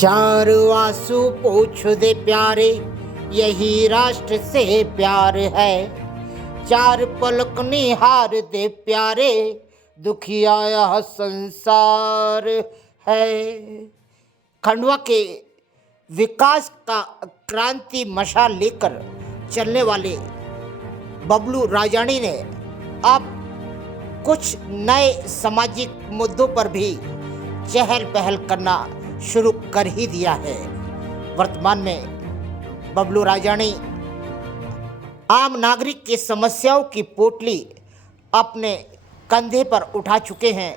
चार आंसू पोंछ दे प्यारे, यही राष्ट्र से प्यार है। चार पलक निहार दे प्यारे, दुखिया यह संसार है। खंडवा के विकास का क्रांति मशाल लेकर चलने वाले बबलू राजानी ने अब कुछ नए सामाजिक मुद्दों पर भी चहल पहल करना शुरू कर ही दिया है। वर्तमान में बबलू राजानी आम नागरिक की समस्याओं की पोटली अपने कंधे पर उठा चुके हैं।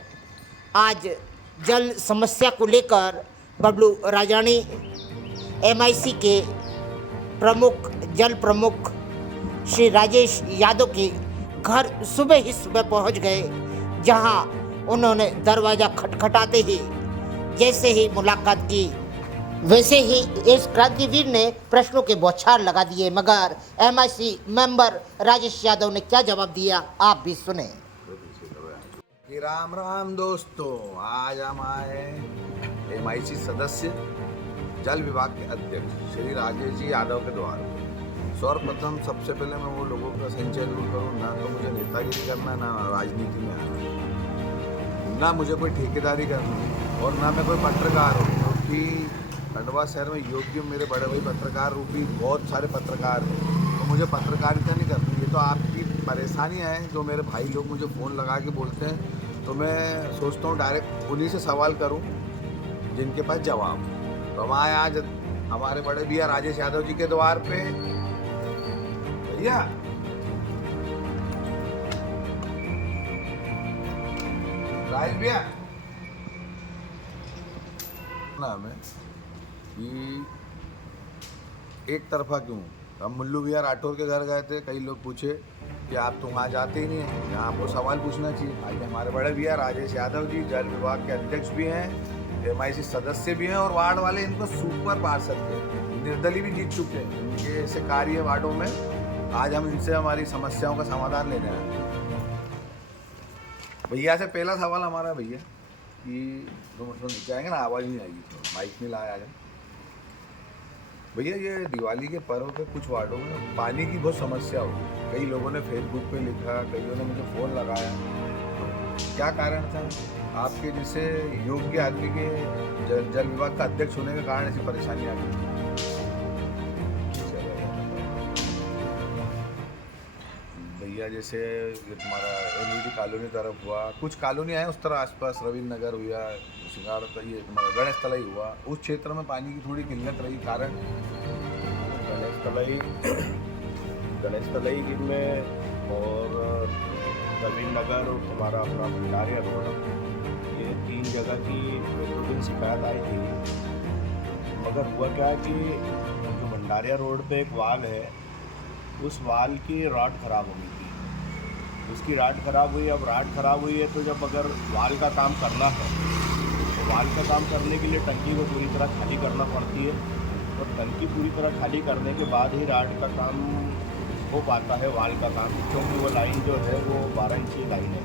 आज जल समस्या को लेकर बबलू राजानी एमआईसी के जल प्रमुख श्री राजेश यादव के घर सुबह ही पहुंच गए, जहां उन्होंने दरवाजा खटखटाते ही जैसे ही मुलाकात की, वैसे ही इस क्रांतिवीर ने प्रश्नों के बौछार लगा दिए। मगर एमआईसी मेंबर राजेश यादव ने क्या जवाब दिया, आप भी सुने। राम राम दोस्तों, आज हम आए एमआईसी सदस्य जल विभाग के अध्यक्ष श्री राजेश जी यादव के द्वारा। सर्वप्रथम सबसे पहले मैं वो लोगों का संचय दूर करूँ, ना तो मुझे नेतागिरी करना, ना राजनीति में आना, ना मुझे कोई ठेकेदारी करनी, और ना मैं कोई पत्रकार हूँ, क्योंकि खंडवा शहर में योग्य मेरे बड़े भाई पत्रकार रूपी बहुत सारे पत्रकार हैं, तो मुझे पत्रकारिता नहीं करनी। ये तो आपकी परेशानियाँ हैं जो मेरे भाई लोग मुझे फ़ोन लगा के बोलते हैं, तो मैं सोचता हूँ डायरेक्ट उन्हीं से सवाल करूँ जिनके पास जवाब। तो हम आए आज हमारे बड़े भैया राजेश यादव जी के द्वार पे। भैया राजेश भैया नाम है कि एक तरफा क्यों? हम मुल्लू भैया राठौर के घर गए थे, कई लोग पूछे कि आप तो वहाँ जाते ही नहीं हैं, यहाँ आपको सवाल पूछना चाहिए। आज हमारे बड़े भैया राजेश यादव जी जल विभाग के अध्यक्ष भी हैं, एमआईसी सदस्य भी हैं, और वार्ड वाले इनको सुपर पार्षद थे, निर्दलीय भी जीत चुके हैं। इनके ऐसे कार्य वार्डों में आज हम इनसे हमारी समस्याओं का समाधान लेने आए। भैया से पहला सवाल हमारा भैया कि दो मिनट नीचे आएंगे ना, आवाज़ नहीं आएगी, तो माइक नहीं लाया जाए। भैया ये दिवाली के पर्व पे कुछ वार्डों में पानी की बहुत समस्या होगी। कई लोगों ने फेसबुक पे लिखा, कईयों ने मुझे फ़ोन लगाया, क्या कारण था? आपके जैसे योग्य आदमी के जल विभाग का अध्यक्ष होने के कारण ऐसी परेशानी आ गई। भैया जैसे ये तुम्हारा एलईडी कॉलोनी तरफ हुआ, कुछ कॉलोनी आए उस तरह आसपास, रविंद्र नगर हुआ, सिंगाड़, ये तुम्हारा गणेश तलाई हुआ, उस क्षेत्र में पानी की थोड़ी किल्लत रही। कारण गणेश तलाई में और रविंद्र नगर और तुम्हारा अपना भंडारिया रोड, ये तीन जगह की दो दिन शिकायत आई थी। मगर हुआ क्या कि जो भंडारिया रोड पे एक वाल है, उस वाल की रॉड ख़राब हो गई थी। उसकी रॉड ख़राब हुई। अब रॉड ख़राब हुई है तो जब अगर वाल का काम करना है तो वाल का काम करने के लिए टंकी को पूरी तरह खाली करना पड़ती है, और टंकी पूरी तरह खाली करने के बाद ही रॉड का काम हो पाता है, वाल का काम, क्योंकि वो लाइन जो है वो 12 इंची लाइन है।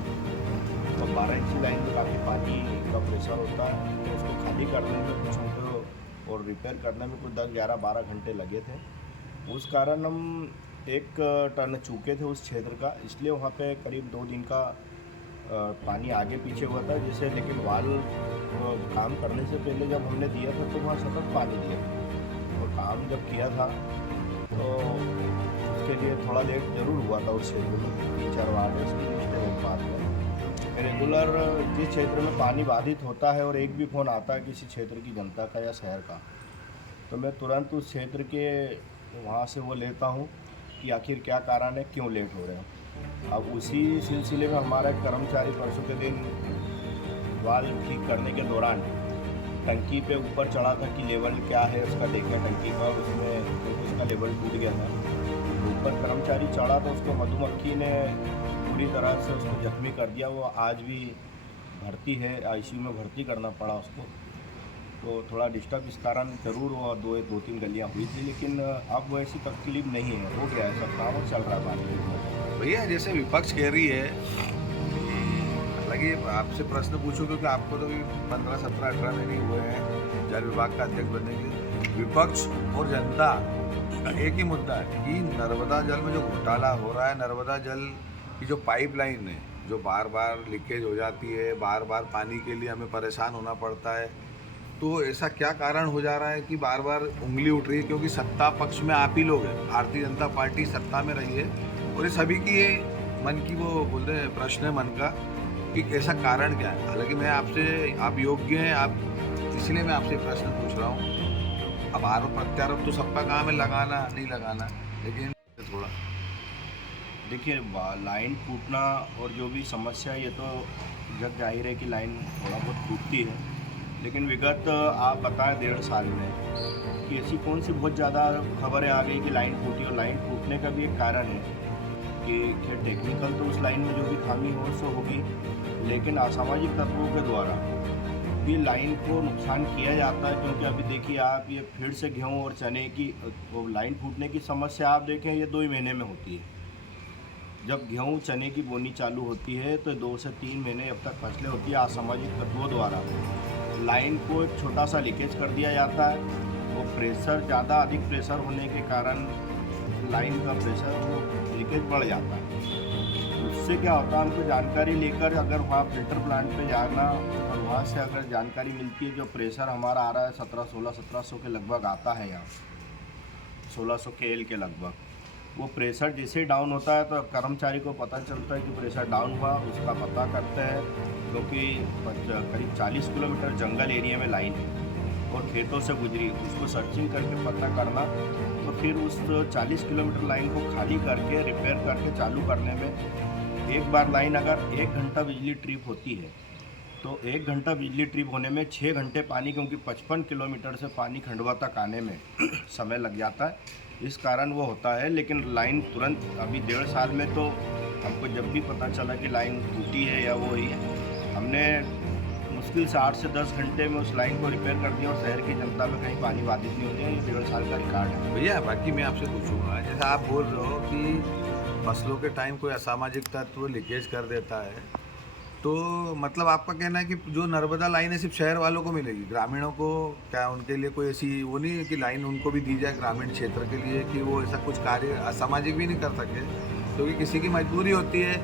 तो 12 इंची लाइन में काफ़ी पानी का प्रेशर होता है, तो उसको खाली करने में कुछ हमको और रिपेयर करने में कुछ 10, 11, 12 घंटे लगे थे। उस कारण हम 1 टन चूके थे उस क्षेत्र का, इसलिए वहाँ पे करीब 2 दिन का पानी आगे पीछे हुआ था। जैसे लेकिन वाल काम करने से पहले जब हमने दिया था तो वहाँ सतत पानी दिया, और काम जब किया था तो उसके लिए थोड़ा लेट ज़रूर हुआ था। उस क्षेत्र में 3-4 वार्ड है, उसकी लिस्ट है एक बात में। रेगुलर जिस क्षेत्र में पानी बाधित होता है और एक भी फ़ोन आता है किसी क्षेत्र की जनता का या शहर का, तो मैं तुरंत उस क्षेत्र के वहाँ से वो लेता हूँ कि आखिर क्या कारण है, क्यों लेट हो रहे हैं। अब उसी सिलसिले में हमारा एक कर्मचारी परसों के दिन वाल ठीक करने के दौरान टंकी पे ऊपर चढ़ा था कि लेवल क्या है उसका देखने टंकी का, और उसमें उसका लेवल टूट गया था। ऊपर कर्मचारी चढ़ा तो उसको मधुमक्खी ने पूरी तरह से उसको जख्मी कर दिया। वो आज भी भर्ती है, आईसीयू में भर्ती करना पड़ा उसको। तो थोड़ा डिस्टर्ब इस कारण ज़रूर हुआ, 2-3 गलियाँ हुई थी, लेकिन अब वो ऐसी तकलीफ नहीं है, हो गया है सब काम और चल रहा है। भैया जैसे विपक्ष कह रही है, हालांकि आपसे प्रश्न पूछूं क्योंकि आपको तो भी 15, 17, 18 महीने हुए हैं, जल विभाग का अध्यक्ष बनने के लिए विपक्ष और जनता का एक ही मुद्दा है कि नर्मदा जल में जो घोटाला हो रहा है, नर्मदा जल की जो पाइपलाइन है जो बार बार लीकेज हो जाती है, बार बार पानी के लिए हमें परेशान होना पड़ता है, तो ऐसा क्या कारण हो जा रहा है कि बार बार उंगली उठ रही है? क्योंकि सत्ता पक्ष में आप ही लोग हैं, भारतीय जनता पार्टी सत्ता में रही है और ये सभी की ये मन की वो बोल रहे हैं प्रश्न है मन का कि ऐसा कारण क्या है। हालांकि मैं आपसे, आप योग्य हैं, आप, इसलिए मैं आपसे प्रश्न पूछ रहा हूँ। अब आरोप प्रत्यारोप तो सबका काम है, लगाना नहीं लगाना, लेकिन थोड़ा देखिए लाइन फूटना और जो भी समस्या है ये तो जग जाहिर है कि लाइन थोड़ा बहुत फूटती है, लेकिन विगत आप बताएं 1.5 साल में कि ऐसी कौन सी बहुत ज़्यादा खबरें आ गई कि लाइन फूटी, और लाइन फूटने का भी एक कारण है कि खैर टेक्निकल तो उस लाइन में जो भी खामी हो सो होगी, लेकिन असामाजिक तत्वों के द्वारा भी लाइन को नुकसान किया जाता है। क्योंकि अभी देखिए आप, ये फिर से गेहूँ और चने की वो लाइन फूटने की समस्या आप देखें ये 2 ही महीने में होती है। जब गेहूँ चने की बोनी चालू होती है तो 2 से 3 महीने अब तक फसलें होती है, असामाजिक तत्वों द्वारा लाइन को एक छोटा सा लीकेज कर दिया जाता है। वो प्रेशर ज़्यादा अधिक प्रेशर होने के कारण लाइन का प्रेशर वो लीकेज बढ़ जाता है। उससे क्या होता है, हमको जानकारी लेकर अगर वहाँ फिल्टर प्लांट पे जाना और वहाँ से अगर जानकारी मिलती है जो प्रेशर हमारा आ रहा है 1700 के लगभग आता है, यहाँ 1600 KL के लगभग, वो प्रेशर जैसे डाउन होता है तो कर्मचारी को पता चलता है कि प्रेशर डाउन हुआ, उसका पता करते हैं। क्योंकि करीब 40 किलोमीटर जंगल एरिया में लाइन है और खेतों से गुजरी, उसको सर्चिंग करके पता करना, तो फिर उस 40 किलोमीटर लाइन को खाली करके रिपेयर करके चालू करने में एक बार लाइन अगर 1 घंटा बिजली ट्रिप होती है तो 1 घंटा बिजली ट्रिप होने में 6 घंटे पानी, क्योंकि 55 किलोमीटर से पानी खंडवा तक आने में समय लग जाता है, इस कारण वो होता है। लेकिन लाइन तुरंत अभी 1.5 साल में तो हमको जब भी पता चला कि लाइन टूटी है या वो ही है, हमने मुश्किल से 8 से 10 घंटे में उस लाइन को रिपेयर कर दिया और शहर की जनता में कहीं पानी बाधित नहीं होती है। ये 1.5 साल का रिकॉर्ड है। भैया बाकी मैं आपसे पूछूंगा, जैसे आप बोल रहे हो कि फसलों के टाइम कोई असामाजिक तत्व लीकेज कर देता है, तो मतलब आपका कहना है कि जो नर्मदा लाइन है सिर्फ शहर वालों को मिलेगी, ग्रामीणों को क्या उनके लिए कोई ऐसी वो नहीं है कि लाइन उनको भी दी जाए ग्रामीण क्षेत्र के लिए, कि वो ऐसा कुछ कार्य असामाजिक भी नहीं कर सके? क्योंकि किसी की मजबूरी होती है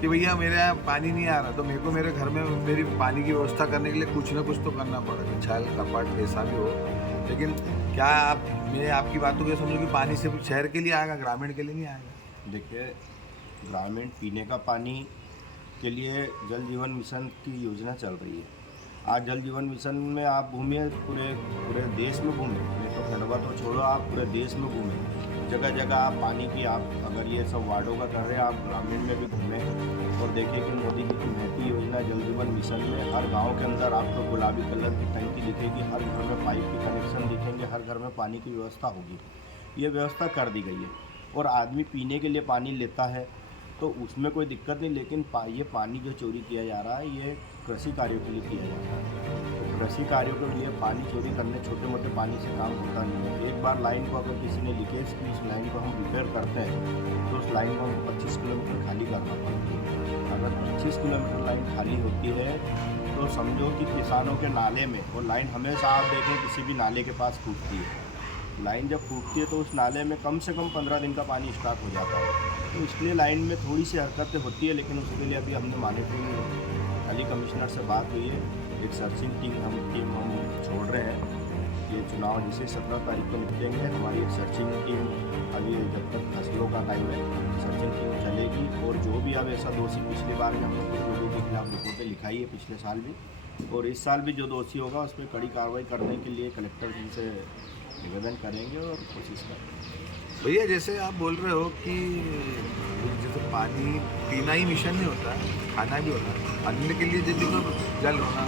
कि भैया मेरे यहाँ पानी नहीं आ रहा, तो मेरे को मेरे घर में मेरी पानी की व्यवस्था करने के लिए कुछ ना कुछ तो करना पड़ेगा, छल कपट ऐसा भी हो। लेकिन क्या मैं आपकी बातों को समझूँ कि पानी सिर्फ शहर के लिए आएगा, ग्रामीण के लिए नहीं आएगा? देखिए ग्रामीण पीने का पानी के लिए जल जीवन मिशन की योजना चल रही है। आज जल जीवन मिशन में आप घूमिए, पूरे देश में घूमें, नहीं तो खंडवा तो छोड़ो, आप पूरे देश में घूमें, जगह जगह आप पानी की, आप अगर ये सब वार्डों का कर रहे हैं, आप ग्रामीण में भी घूमें और देखिए कि मोदी जी की महती योजना जल जीवन मिशन में हर गाँव के अंदर आपको गुलाबी कलर की टंकी दिखेगी, हर घर में पाइप के कनेक्शन दिखेंगे, हर घर में पानी की व्यवस्था होगी। ये व्यवस्था कर दी गई है और आदमी पीने के लिए पानी लेता है तो उसमें कोई दिक्कत नहीं। लेकिन ये पानी जो चोरी किया जा रहा है ये कृषि कार्यों के लिए किया जाता है। तो कृषि कार्यों के लिए पानी चोरी करने, छोटे मोटे पानी से काम होता नहीं है। एक बार लाइन को अगर किसी ने लीकेज की, उस लाइन को हम रिपेयर करते हैं तो उस लाइन को हमें 25 किलोमीटर खाली करना पड़ता है। अगर 25 किलोमीटर लाइन खाली होती है तो समझो कि किसानों के नाले में, और लाइन हमेशा आप देखें किसी भी नाले के पास फूटती है, लाइन जब फूटती है तो उस नाले में कम से कम 15 दिन का पानी स्टॉक हो जाता है। तो इसलिए लाइन में थोड़ी सी हरकतें होती है, लेकिन उसके लिए अभी हमने मॉनिटरिंग अली कमिश्नर से बात हुई है, एक सर्चिंग टीम हम छोड़ रहे हैं। ये चुनाव जैसे 17 तारीख को निपटेंगे, हमारी एक सर्चिंग टीम अभी जब तक फसलों का टाइम है सर्चिंग टीम चलेगी। और जो भी अब ऐसा दोषी, पिछली बार में हमने कुछ लोगों के खिलाफ रिपोर्टें लिखाई है पिछले साल भी, और इस साल भी जो दोषी होगा उस पर कड़ी कार्रवाई करने के लिए कलेक्टर जी से निवेदन करेंगे और कोशिश करेंगे। भैया जैसे आप बोल रहे हो कि जैसे पानी पीना ही मिशन नहीं होता, खाना भी होता है, अन्न के लिए जैसे तो जल होना,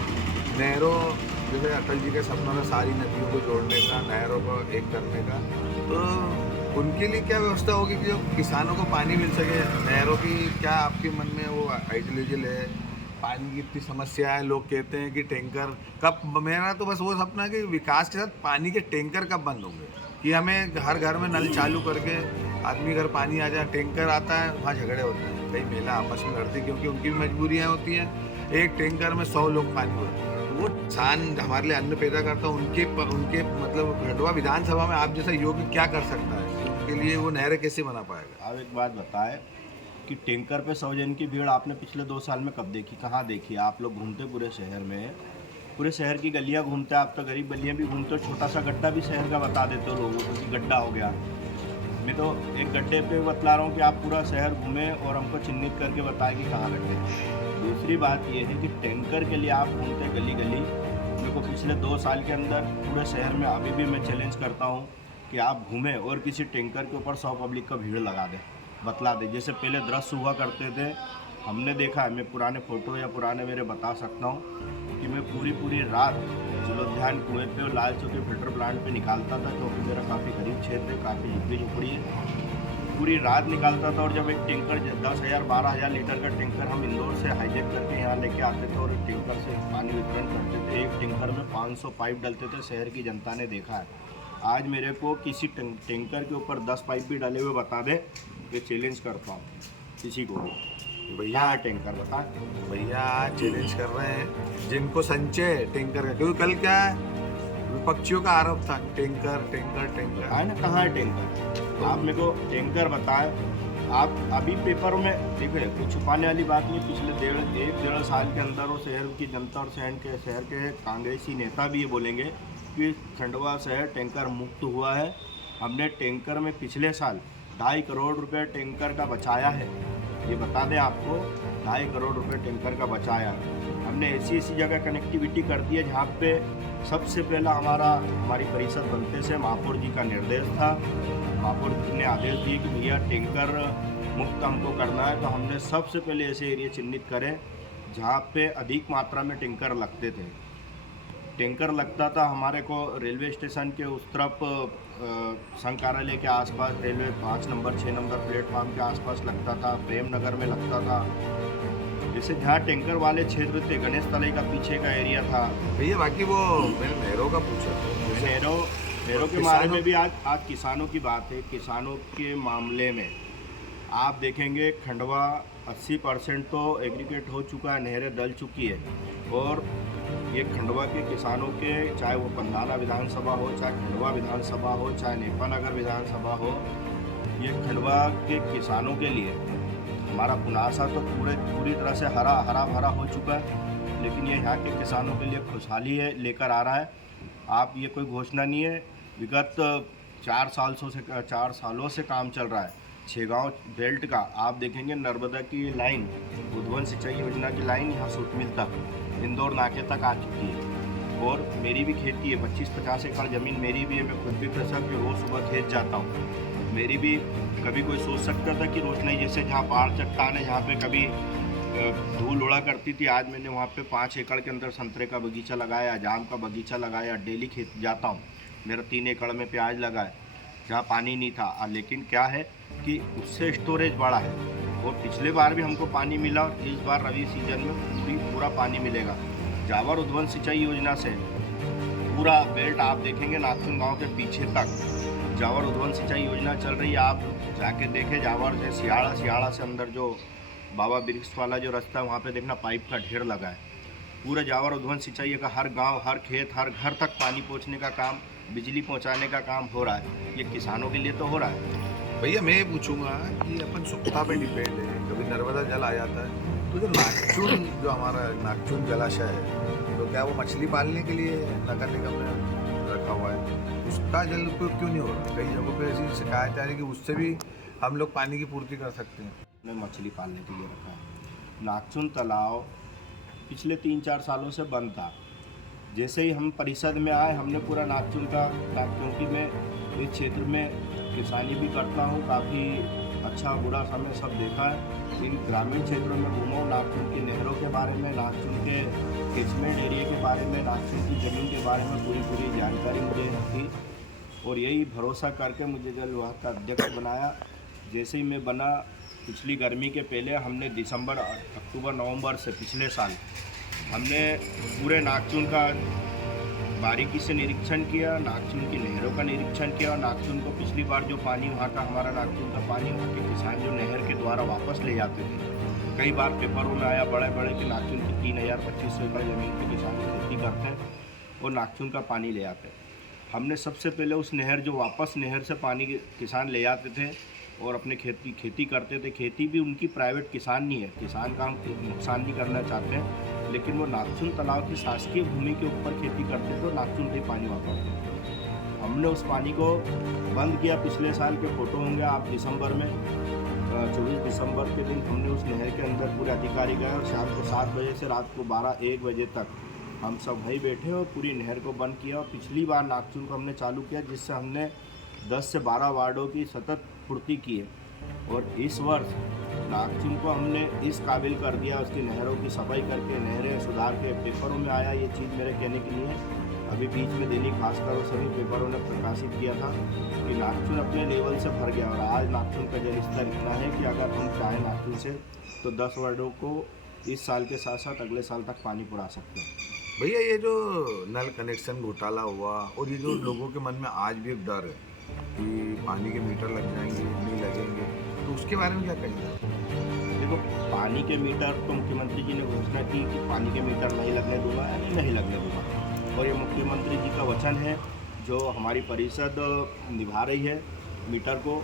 नहरों, जैसे अटल जी के सपनों में सारी नदियों को जोड़ने का, नहरों को एक करने का, तो उनके लिए क्या व्यवस्था होगी कि जो किसानों को पानी मिल सके? नहरों की क्या आपके मन में वो आइडियोलॉजी है? पानी की इतनी समस्या है, लोग कहते हैं कि टैंकर कब, मेरा तो बस वो सपना है कि विकास के साथ पानी के टैंकर कब बंद होंगे, कि हमें हर घर में नल चालू करके आदमी घर पानी आ जाए। टैंकर आता है, वहाँ झगड़े होते हैं, कई महिला आपस में लड़ती, क्योंकि उनकी भी मजबूरियाँ होती हैं। एक टैंकर में 100 लोग पानी भरते हैं, तो वो किसान हमारे लिए अन्न पैदा करता है, उनके मतलब खंडवा विधानसभा में आप जैसा योग्य क्या कर सकता है, उनके लिए वो नहरें कैसे बना पाएगा? आप एक बात बताएं कि टैंकर पे 100 जन की भीड़ आपने पिछले 2 साल में कब देखी, कहाँ देखी? आप लोग घूमते पूरे शहर में, पूरे शहर की गलियाँ घूमते, आप तो गरीब गलियाँ भी घूमते हो, छोटा सा गड्ढा भी शहर का बता देते हो लोगों को कि गड्ढा हो गया। मैं तो एक गड्ढे पे बतला रहा हूँ कि आप पूरा शहर घूमें और हमको चिन्हित करके बताएं कि कहाँ गड्ढे हैं। दूसरी बात ये है कि टैंकर के लिए आप घूमते गली गली, मेरे को पिछले 2 साल के अंदर पूरे शहर में अभी भी मैं चैलेंज करता हूँ कि आप घूमें और किसी टैंकर के ऊपर 100 पब्लिक का भीड़ लगा दें, बतला दे। जैसे पहले दृश्य हुआ करते थे, हमने देखा है, मैं पुराने फ़ोटो या पुराने मेरे बता सकता हूँ कि मैं पूरी रात जलोध्यान कुएँ पे और लाल चौकी फिल्टर प्लांट पे निकालता था, क्योंकि मेरा काफ़ी गरीब क्षेत्र है, काफ़ी झुग्गी झोपड़ी है। पूरी रात निकालता था और जब एक टैंकर 10,000-12,000 लीटर का टैंकर हम इंदौर से हाईजैक करके यहाँ लेके आते थे और टैंकर से पानी वितरण करते थे, एक टैंकर में 500 पाइप डलते थे, शहर की जनता ने देखा है। आज मेरे को किसी टैंकर के ऊपर 10 पाइप भी डले हुए बता दे, ये चैलेंज करता हूँ किसी को भी। भैया टैंकर बता, भैया चैलेंज कर रहे हैं जिनको संचय टैंकर का, क्योंकि कल क्या है, विपक्षियों का आरोप था टैंकर है ना, कहाँ है टैंकर? आप मेरे को टैंकर बताएं। आप अभी पेपर में देखिए, कोई छुपाने वाली बात नहीं, पिछले 1.5 साल के अंदर वो शहर की जनता और शहर के कांग्रेसी नेता भी ये बोलेंगे कि खंडवा शहर टैंकर मुक्त हुआ है। हमने टैंकर में पिछले साल 2.5 करोड़ रुपए टैंकर का बचाया है, ये बता दें आपको, 2.5 करोड़ रुपए टैंकर का बचाया है। हमने ऐसी जगह कनेक्टिविटी कर दी है जहाँ पे सबसे पहला हमारी परिषद बनते से महापौर जी का निर्देश था। महापौर जी ने आदेश दिए कि भैया टैंकर मुक्त हमको करना है, तो हमने सबसे पहले ऐसे एरिया चिन्हित करे जहाँ पे अधिक मात्रा में टैंकर लगते थे। टैंकर लगता था हमारे को रेलवे स्टेशन के उस तरफ संघ कार्यालय के आसपास, रेलवे 5 नंबर 6 नंबर प्लेटफार्म के आसपास लगता था, प्रेम नगर में लगता था। जैसे जहाँ टैंकर वाले क्षेत्र थे, गणेश तलाई का पीछे का एरिया था। भैया बाकी वो मैंने नहरों का पूछा, नहरों के बारे में भी आज किसानों की बात है। किसानों के मामले में आप देखेंगे खंडवा 80% तो एग्रीगेट हो चुका है, नहरें डल चुकी है। और ये खंडवा के किसानों के, चाहे वो पंडाना विधानसभा हो, चाहे खंडवा विधानसभा हो, चाहे नेपानगर विधानसभा हो, ये खंडवा के किसानों के लिए हमारा पुनासा तो पूरी तरह से हरा भरा हो चुका है, लेकिन ये यहाँ के किसानों के लिए खुशहाली है लेकर आ रहा है। आप ये कोई घोषणा नहीं है, विगत 4 सालों से काम चल रहा है। 6 गाँव बेल्ट का आप देखेंगे, नर्मदा की लाइन, उद्वन सिंचाई योजना की लाइन यहाँ सूतमिल तक, इंदौर नाके तक आ चुकी है। और मेरी भी खेती है, 25-50 एकड़ ज़मीन मेरी भी है। मैं खुद भी कृषक के रोज़ सुबह खेत जाता हूँ। मेरी भी कभी कोई सोच सकता था कि रोशनाई जैसे जहाँ पहाड़ चट्टान है, जहाँ पे कभी धूल उड़ा करती थी, आज मैंने वहाँ पे 5 एकड़ के अंदर संतरे का बगीचा लगाया, जाम का बगीचा लगाया। डेली खेत जाता हूँ, मेरा 3 एकड़ में प्याज लगा है जहाँ पानी नहीं था, लेकिन क्या है कि उससे स्टोरेज बढ़ा है। और पिछले बार भी हमको पानी मिला और इस बार रबी सीजन में पूरा पानी मिलेगा। जावर उद्वन सिंचाई योजना से पूरा बेल्ट आप देखेंगे, नागचुन गांव के पीछे तक जावर उद्वन सिंचाई योजना चल रही है। आप जाके देखें, जावर से सियाड़ा से अंदर जो बाबा वृक्ष वाला जो रास्ता है, वहाँ पे देखना पाइप का ढेर लगा है। पूरा जावर उद्वन सिंचाई का हर गाँव, हर खेत, हर घर तक पानी पहुँचने का काम, बिजली पहुँचाने का काम हो रहा है। ये किसानों के लिए तो हो रहा है। भैया मैं पूछूंगा कि अपन सुक्ता पे डिपेंड है, कभी नर्मदा जल आ जाता है, तो जो नागचुन, जो हमारा नागचुन जलाशय है, तो क्या वो मछली पालने के लिए नगर निगम ने रखा हुआ है? उसका जल उपयोग क्यों नहीं हो रहा? कई जगहों पे ऐसी शिकायत आ रही है कि उससे भी हम लोग पानी की पूर्ति कर सकते हैं। ने मछली पालने के लिए रखा है। नागचुन तालाब पिछले 3-4 सालों से बंद था। जैसे ही हम परिषद में आए, हमने पूरा नागचुन, क्योंकि मैं इस क्षेत्र में किसानी भी करता हूँ, काफ़ी अच्छा बुरा समय सब देखा है। इन ग्रामीण क्षेत्रों में घूमा हूँ, नागचुन की नहरों के बारे में, नागचुन के कैचमेंट एरिया के बारे में, नागचुन की ज़मीन के बारे में पूरी जानकारी मुझे थी। और यही भरोसा करके मुझे जल विभाग का अध्यक्ष बनाया। जैसे ही मैं बना, पिछली गर्मी के पहले हमने दिसंबर, अक्टूबर, नवंबर से पिछले साल हमने पूरे नागचुन का बारीकी से निरीक्षण किया, नागचुन की नहरों का निरीक्षण किया। और नागचुन को पिछली बार जो पानी वहाँ का, हमारा नागचुन का पानी वहाँ के किसान जो नहर के द्वारा वापस ले जाते थे, कई बार पेपरों में आया बड़े बड़े कि नागचुन की 3,000-2,500 एकड़ ज़मीन पे किसान खेती करते हैं और नागचुन का पानी ले आते हैं। हमने सबसे पहले उस नहर जो वापस नहर से पानी किसान ले आते थे और अपने खेती करते थे। खेती भी उनकी प्राइवेट किसान नहीं है, किसान का हम नुकसान नहीं करना चाहते हैं, लेकिन वो नागचुन तालाब की शासकीय भूमि के ऊपर खेती करते थे और नागचुन से पानी वापस। हमने उस पानी को बंद किया। पिछले साल के फोटो होंगे आप, दिसंबर में 24 दिसंबर के दिन हमने उस नहर के अंदर पूरे अधिकारी गए और शाम को 7 बजे से रात को 12-1 बजे तक हम सब वहीं बैठे और पूरी नहर को बंद किया। और पिछली बार नागचुन को हमने चालू किया, जिससे हमने 10 से 12 वार्डों की सतत पूर्ति की है। और इस वर्ष नागचुन को हमने इस काबिल कर दिया, उसकी नहरों की सफाई करके नहरें सुधार के। पेपरों में आया ये चीज़ मेरे कहने के लिए, अभी बीच में दैनिक भास्कर और सभी पेपरों ने प्रकाशित किया था कि नागचुन अपने लेवल से भर गया। और आज नागचुन का जल स्तर इतना है कि अगर हम चाहें नागचुन से तो 10 वार्डों को इस साल के साथ साथ अगले साल तक पानी पुरा सकते हैं। भैया ये जो नल कनेक्शन घोटाला हुआ और ये जो लोगों के मन में आज भी एक डर है कि पानी के मीटर लग जाएंगे, नहीं लगेंगे, तो उसके बारे में क्या कहेंगे? देखो, पानी के मीटर तो मुख्यमंत्री जी ने घोषणा की कि पानी के मीटर नहीं लगने दूंगा, यानी नहीं लगने दूंगा। और ये मुख्यमंत्री जी का वचन है जो हमारी परिषद निभा रही है मीटर को।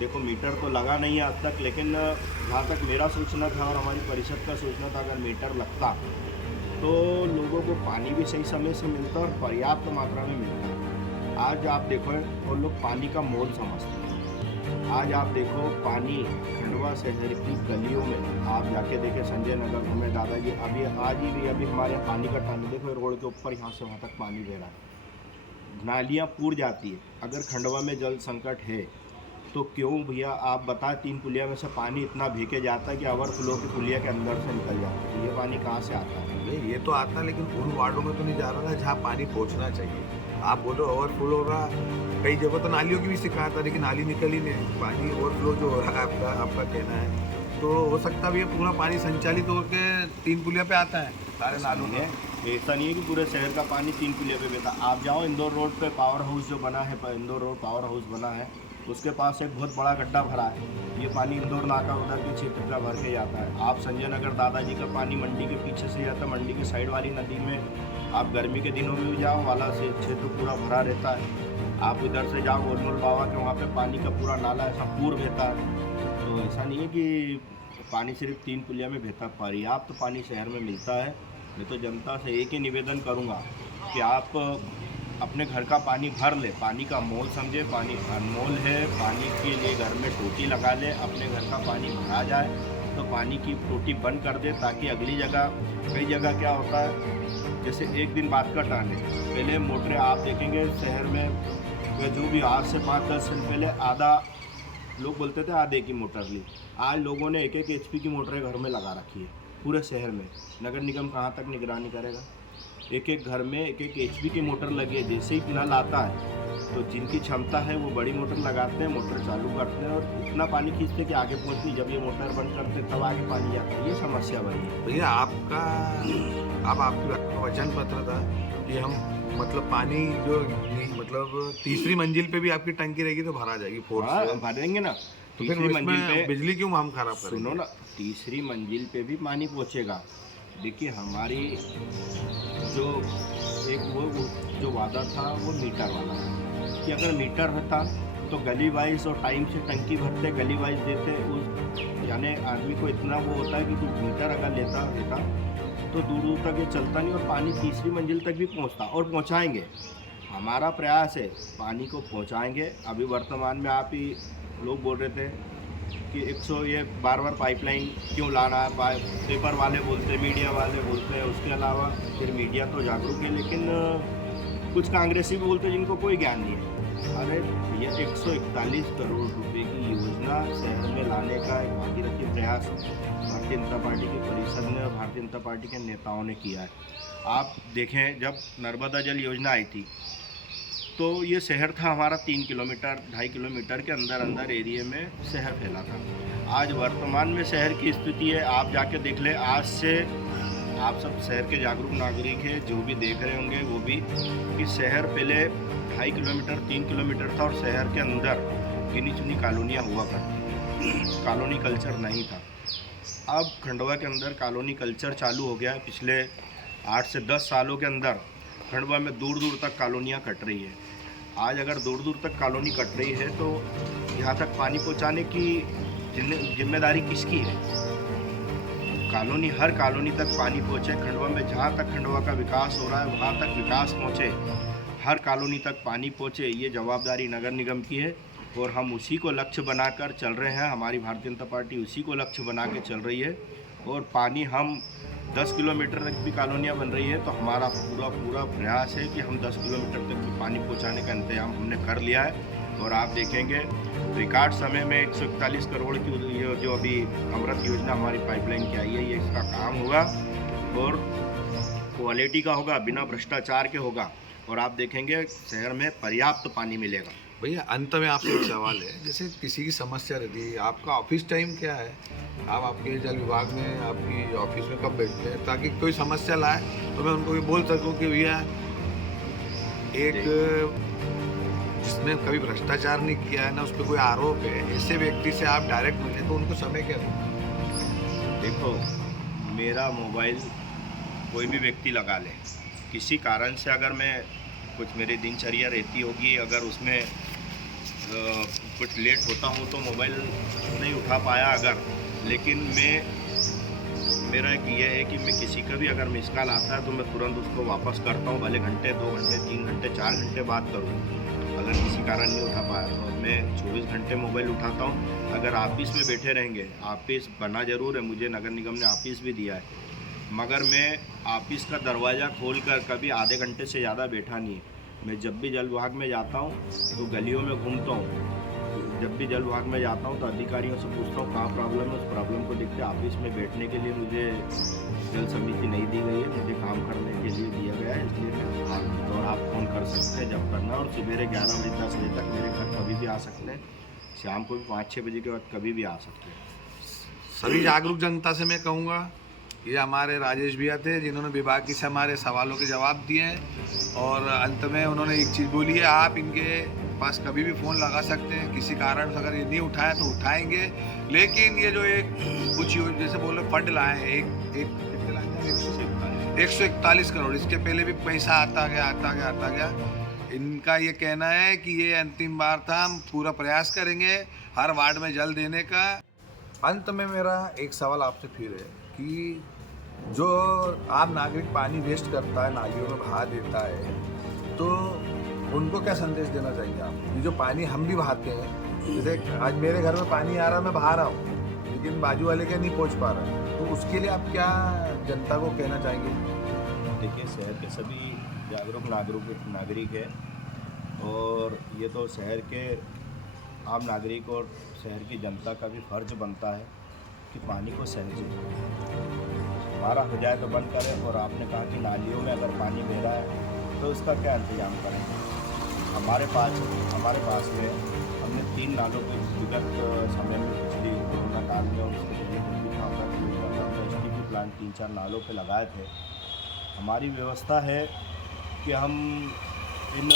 देखो, मीटर तो लगा नहीं है आज तक, लेकिन जहाँ तक मेरा सोचना था और हमारी परिषद का सोचना था, अगर मीटर लगता तो लोगों को पानी भी सही समय से मिलता और पर्याप्त मात्रा में मिलता। आज आप देखो, और लोग पानी का मोल समझते हैं। आज आप देखो, पानी खंडवा शहर की गलियों में आप जाके देखें, संजय नगर घूमे दादाजी, अभी आज ही भी अभी हमारे यहाँ पानी का टाइम, देखो रोड के ऊपर यहाँ से वहाँ तक पानी बह रहा है, नालियाँ पूर जाती है। अगर खंडवा में जल संकट है तो क्यों भैया आप बताएं, 3 पुलिया में से पानी इतना भीगे जाता है कि ओवरफ्लो की पुलिया के अंदर से निकल जाता है। तो ये पानी कहाँ से आता है? नहीं, ये तो आता है, लेकिन उन वार्डों में तो नहीं जा रहा है जहाँ पानी पहुँचना चाहिए। आप बोलो ओवरफ्लो हो रहा, कई जगह तो नालियों की भी शिकायत है, लेकिन नाली निकल ही नहीं, पानी ओवरफ्लो जो हो रहा है आपका कहना है। तो हो सकता भी है पूरा पानी संचालित होकर 3 पुलिया पे आता है सारे नालों में। ऐसा नहीं है कि पूरे शहर का पानी 3 पुलिया पे बहता। आप जाओ इंदौर रोड पे, पावर हाउस जो बना है, इंदौर रोड पावर हाउस बना है, उसके पास एक बहुत बड़ा गड्ढा भरा है। ये पानी इंदौर नाका उधर के क्षेत्र का भर के जाता है। आप संजय नगर दादाजी का पानी मंडी के पीछे से जाता है, मंडी की साइड वाली नदी में आप गर्मी के दिनों में भी जाओ, वाला से क्षेत्र पूरा भरा रहता है। आप इधर से जाओ गोलमोल बाबा के, वहाँ पे पानी का पूरा नाला ऐसा पूर बहता है। तो ऐसा नहीं है कि पानी सिर्फ 3 पुलिया में बहता, पर्याप्त तो पानी शहर में मिलता है। मैं तो जनता से एक ही निवेदन करूँगा कि आप अपने घर का पानी भर ले, पानी का मोल समझे, पानी अनमोल है, पानी के लिए घर में टोटी लगा ले, अपने घर का पानी भरा जाए तो पानी की टोटी बंद कर दे, ताकि अगली जगह, कई जगह क्या होता है, जैसे एक दिन बाद का टाइम है, पहले मोटरें आप देखेंगे शहर में, जो भी आज से 5-10 साल पहले आधा लोग बोलते थे आधे की मोटर ली, आज लोगों ने 1-1 HP की मोटरें घर में लगा रखी है पूरे शहर में। नगर निगम कहाँ तक निगरानी करेगा? एक घर में 1-1 HP की मोटर लगी है। जैसे ही नल आता है तो जिनकी क्षमता है वो बड़ी मोटर लगाते हैं, मोटर चालू करते हैं और इतना पानी खींचते हैं कि आगे पहुँचती। जब ये मोटर बंद करते हैं तब आगे पानी जाता है। ये समस्या बनी है भैया। आपकी वचन पत्र था कि हम मतलब पानी जो मतलब तीसरी मंजिल पे भी आपकी टंकी रहेगी तो भरा जाएगी, भरेंगे ना। तो फिर मंजिल पे बिजली क्यों हम खराब करेंगे? सुनो ना, तीसरी मंजिल पे भी पानी पहुँचेगा। देखिए, हमारी जो जो वादा था वो मीटर वाला कि अगर मीटर रहता तो गली वाइज और टाइम से टंकी भरते, गली वाइज देते। उस यानी आदमी को इतना वो होता है कि तू मीटर अगर लेता तो दूर दूर तक ये चलता नहीं और पानी तीसरी मंजिल तक भी पहुंचता, और पहुंचाएंगे। हमारा प्रयास है पानी को पहुंचाएंगे। अभी वर्तमान में आप ही लोग बोल रहे थे कि 100 ये बार पाइपलाइन क्यों लाना है, पेपर वाले बोलते, मीडिया वाले बोलते हैं। उसके अलावा फिर मीडिया तो जागरूक है, लेकिन कुछ कांग्रेसी भी बोलते हैं जिनको कोई ज्ञान नहीं है। अरे ये 141 करोड़ रुपए की योजना शहर में लाने का एक भागीरथी प्रयास भारतीय जनता पार्टी की परिषद ने और भारतीय जनता पार्टी के नेताओं ने किया है। आप देखें, जब नर्मदा जल योजना आई थी तो ये शहर था हमारा 3 किलोमीटर 2.5 किलोमीटर के अंदर एरिया में शहर फैला था। आज वर्तमान में शहर की स्थिति है, आप जाके देख लें। आज से आप सब शहर के जागरूक नागरिक हैं, जो भी देख रहे होंगे वो भी, कि शहर पहले 2.5 किलोमीटर 3 किलोमीटर था और शहर के अंदर गिनी चुनी कॉलोनियाँ हुआ करती, कॉलोनी कल्चर नहीं था। अब खंडवा के अंदर कॉलोनी कल्चर चालू हो गया है। पिछले 8 से 10 सालों के अंदर खंडवा में दूर दूर तक कॉलोनियाँ कट रही है। आज अगर दूर दूर तक कॉलोनी कट रही है तो यहाँ तक पानी पहुँचाने की जिम्मेदारी किसकी है? कॉलोनी, हर कॉलोनी तक पानी पहुँचे, खंडवा में जहाँ तक खंडवा का विकास हो रहा है वहाँ तक विकास पहुँचे, हर कॉलोनी तक पानी पहुँचे, ये जवाबदारी नगर निगम की है और हम उसी को लक्ष्य बनाकर चल रहे हैं। हमारी भारतीय जनता पार्टी उसी को लक्ष्य बना के चल रही है और पानी हम 10 किलोमीटर तक भी कॉलोनियाँ बन रही है तो हमारा पूरा प्रयास है कि हम 10 किलोमीटर तक भी पानी पहुँचाने का इंतजाम हमने कर लिया है। और आप देखेंगे रिकॉर्ड समय में 141 करोड़ की ये जो अभी अमृत योजना हमारी पाइपलाइन की आई है, ये इसका काम होगा और क्वालिटी का होगा, बिना भ्रष्टाचार के होगा और आप देखेंगे शहर में पर्याप्त पानी मिलेगा। भैया अंत में आपसे एक सवाल है, जैसे किसी की समस्या रहती है, आपका ऑफिस टाइम क्या है? आप आपके जल विभाग में आपकी ऑफिस में कब बैठते हैं ताकि कोई समस्या लाए तो मैं उनको ये बोल सकूं कि भैया एक जिसने कभी भ्रष्टाचार नहीं किया है ना उस पर कोई आरोप है, ऐसे व्यक्ति से आप डायरेक्ट मिले तो उनको समय क्या दें? देखो, मेरा मोबाइल कोई भी व्यक्ति लगा ले, किसी कारण से अगर मैं कुछ मेरी दिनचर्या रहती होगी, अगर उसमें कुछ लेट होता हूँ तो मोबाइल नहीं उठा पाया अगर, लेकिन मेरा एक ये है कि मैं किसी का भी अगर मिस कॉल आता है तो मैं तुरंत उसको वापस करता हूँ, भले घंटे 2 घंटे 3 घंटे 4 घंटे बात करूँ। अगर किसी कारण नहीं उठा पाया तो मैं 24 घंटे मोबाइल उठाता हूँ। अगर ऑफिस में बैठे रहेंगे, ऑफिस बना ज़रूर है, मुझे नगर निगम ने ऑफिस भी दिया है, मगर मैं ऑफिस का दरवाज़ा खोलकर कभी आधे घंटे से ज़्यादा बैठा नहीं है। मैं जब भी जल विभाग में जाता हूँ तो गलियों में घूमता हूँ, जब भी जल विभाग में जाता हूँ तो अधिकारियों से पूछता हूँ कहाँ प्रॉब्लम है, उस प्रॉब्लम को देखते ऑफिस में बैठने के लिए मुझे जल समिति नहीं दी गई है, मुझे काम करने के लिए दिया गया है, इसलिए मैं तो आप फ़ोन कर सकते हैं जब करना, और सवेरे 11 बजे 10 बजे तक मेरे घर कभी भी आ सकते हैं, शाम को भी 5-6 बजे के बाद कभी भी आ सकते हैं। सभी जागरूक जनता से मैं कहूँगा, ये हमारे राजेश भैया थे जिन्होंने विभाग से हमारे सवालों के जवाब दिए हैं और अंत में उन्होंने एक चीज़ बोली है, आप इनके पास कभी भी फ़ोन लगा सकते हैं, किसी कारण से अगर ये नहीं उठाए तो उठाएंगे, लेकिन ये जो एक कुछ जैसे बोल रहे फंड लाए हैं, एक 141 करोड़, इसके पहले भी पैसा आता गया। इनका ये कहना है कि ये अंतिम बार था, हम पूरा प्रयास करेंगे हर वार्ड में जल देने का। अंत में मेरा एक सवाल आपसे फिर है कि जो आम नागरिक पानी वेस्ट करता है, नालियों में बहा देता है, तो उनको क्या संदेश देना चाहिए आप? ये जो पानी हम भी बहाते हैं, जैसे आज मेरे घर में पानी आ रहा है, मैं बहा रहा हूँ, लेकिन बाजू वाले के नहीं पहुँच पा रहा है, तो उसके लिए आप क्या जनता को कहना चाहेंगे? देखिए, शहर के सभी जागरूक नागरिक है और ये तो शहर के आम नागरिक और शहर की जनता का भी फर्ज बनता है कि पानी को सहेजें। हमारा हो जाए तो बंद करें, और आपने कहा कि नालियों में अगर पानी बह रहा है तो उसका क्या इंतजाम करें। हमारे पास में हमने 3 नालों को विगत समय में पिछली कोरोना काल में उसके हमने STP प्लांट 3-4 नालों पे लगाए थे। हमारी व्यवस्था है कि हम इन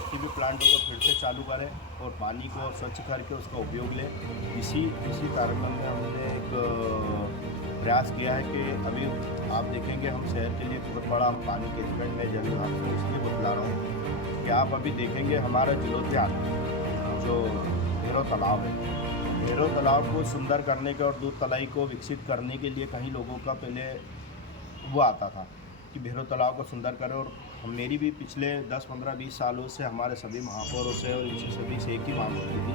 STP प्लांटों को फिर से चालू करें और पानी को स्वच्छ करके उसका उपयोग लें। इसी कारण में हमने एक प्रयास किया है कि अभी आप देखेंगे हम शहर के लिए बहुत बड़ा हम पानी के स्टैंड में जल विभाग से इसलिए बतला रहा हूँ कि आप अभी देखेंगे हमारा जिलोत्यान जो भैरव तालाब है, भैरव तालाब को सुंदर करने के और दूध तलाई को विकसित करने के लिए कहीं लोगों का पहले वो आता था कि भैरव तालाब को सुंदर करें, और मेरी भी पिछले 10, 15, 20 सालों से हमारे सभी महापौरों से और इनसे सभी से एक ही मांग होती थी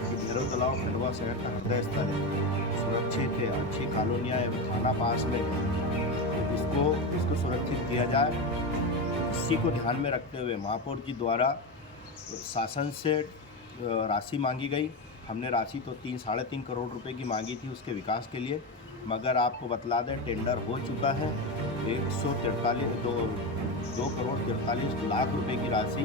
कि भैरव तालाब खंडवा शहर का हृदय स्थल है, सुरक्षित है, अच्छी कॉलोनियाँ है, थाना पास में, तो इसको सुरक्षित किया जाए। इसी को ध्यान में रखते हुए महापौर जी द्वारा शासन से राशि मांगी गई। हमने राशि तो 3-3.5 करोड़ रुपए की मांगी थी उसके विकास के लिए, मगर आपको बतला दें टेंडर हो चुका है। 2 करोड़ 43 लाख रुपए की राशि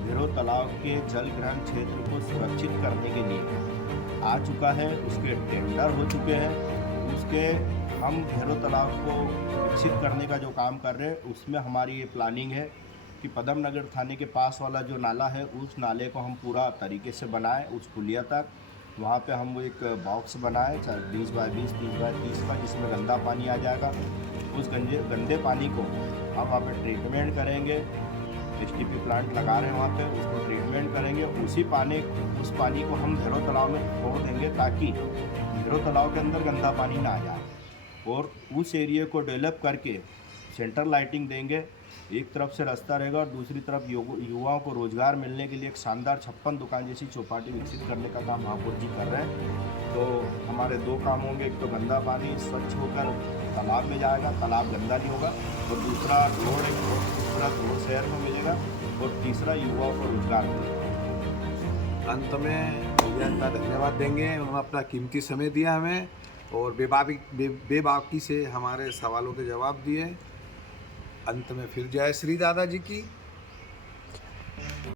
भैरव तालाब के जल ग्रहण क्षेत्र को सुरक्षित करने के लिए आ चुका है, उसके टेंडर हो चुके हैं। उसके हम भैरव तालाब को विकसित करने का जो काम कर रहे हैं उसमें हमारी ये प्लानिंग है कि पदम नगर थाने के पास वाला जो नाला है उस नाले को हम पूरा तरीके से बनाएं, उस पुलिया तक, वहाँ पे हम वो एक बॉक्स बनाए 20 बाय 20 30 बाय 30 का, जिसमें गंदा पानी आ जाएगा। उस गंदे पानी को हम वहाँ पे ट्रीटमेंट करेंगे, STP प्लांट लगा रहे हैं वहाँ पे, उसको ट्रीटमेंट करेंगे। उस पानी को हम भैरव तालाब में छोड़ देंगे, ताकि भैरव तालाब के अंदर गंदा पानी ना आ जाए। और उस एरिया को डेवलप करके सेंटर लाइटिंग देंगे, एक तरफ से रास्ता रहेगा और दूसरी तरफ युवाओं को रोज़गार मिलने के लिए एक शानदार 56 दुकान जैसी चौपाटी विकसित करने का काम महापौर जी कर रहे हैं। तो हमारे 2 काम होंगे, एक तो गंदा पानी स्वच्छ होकर तालाब में जाएगा, तालाब गंदा नहीं होगा, और दूसरा रोड शहर में मिलेगा, और तीसरा युवाओं को रोजगार मिलेगा। अंत में भैया का धन्यवाद देंगे, उन्होंने अपना कीमती समय दिया हमें और बेबाकी से हमारे सवालों के जवाब दिए। अंत में फिर जय श्री दादाजी की।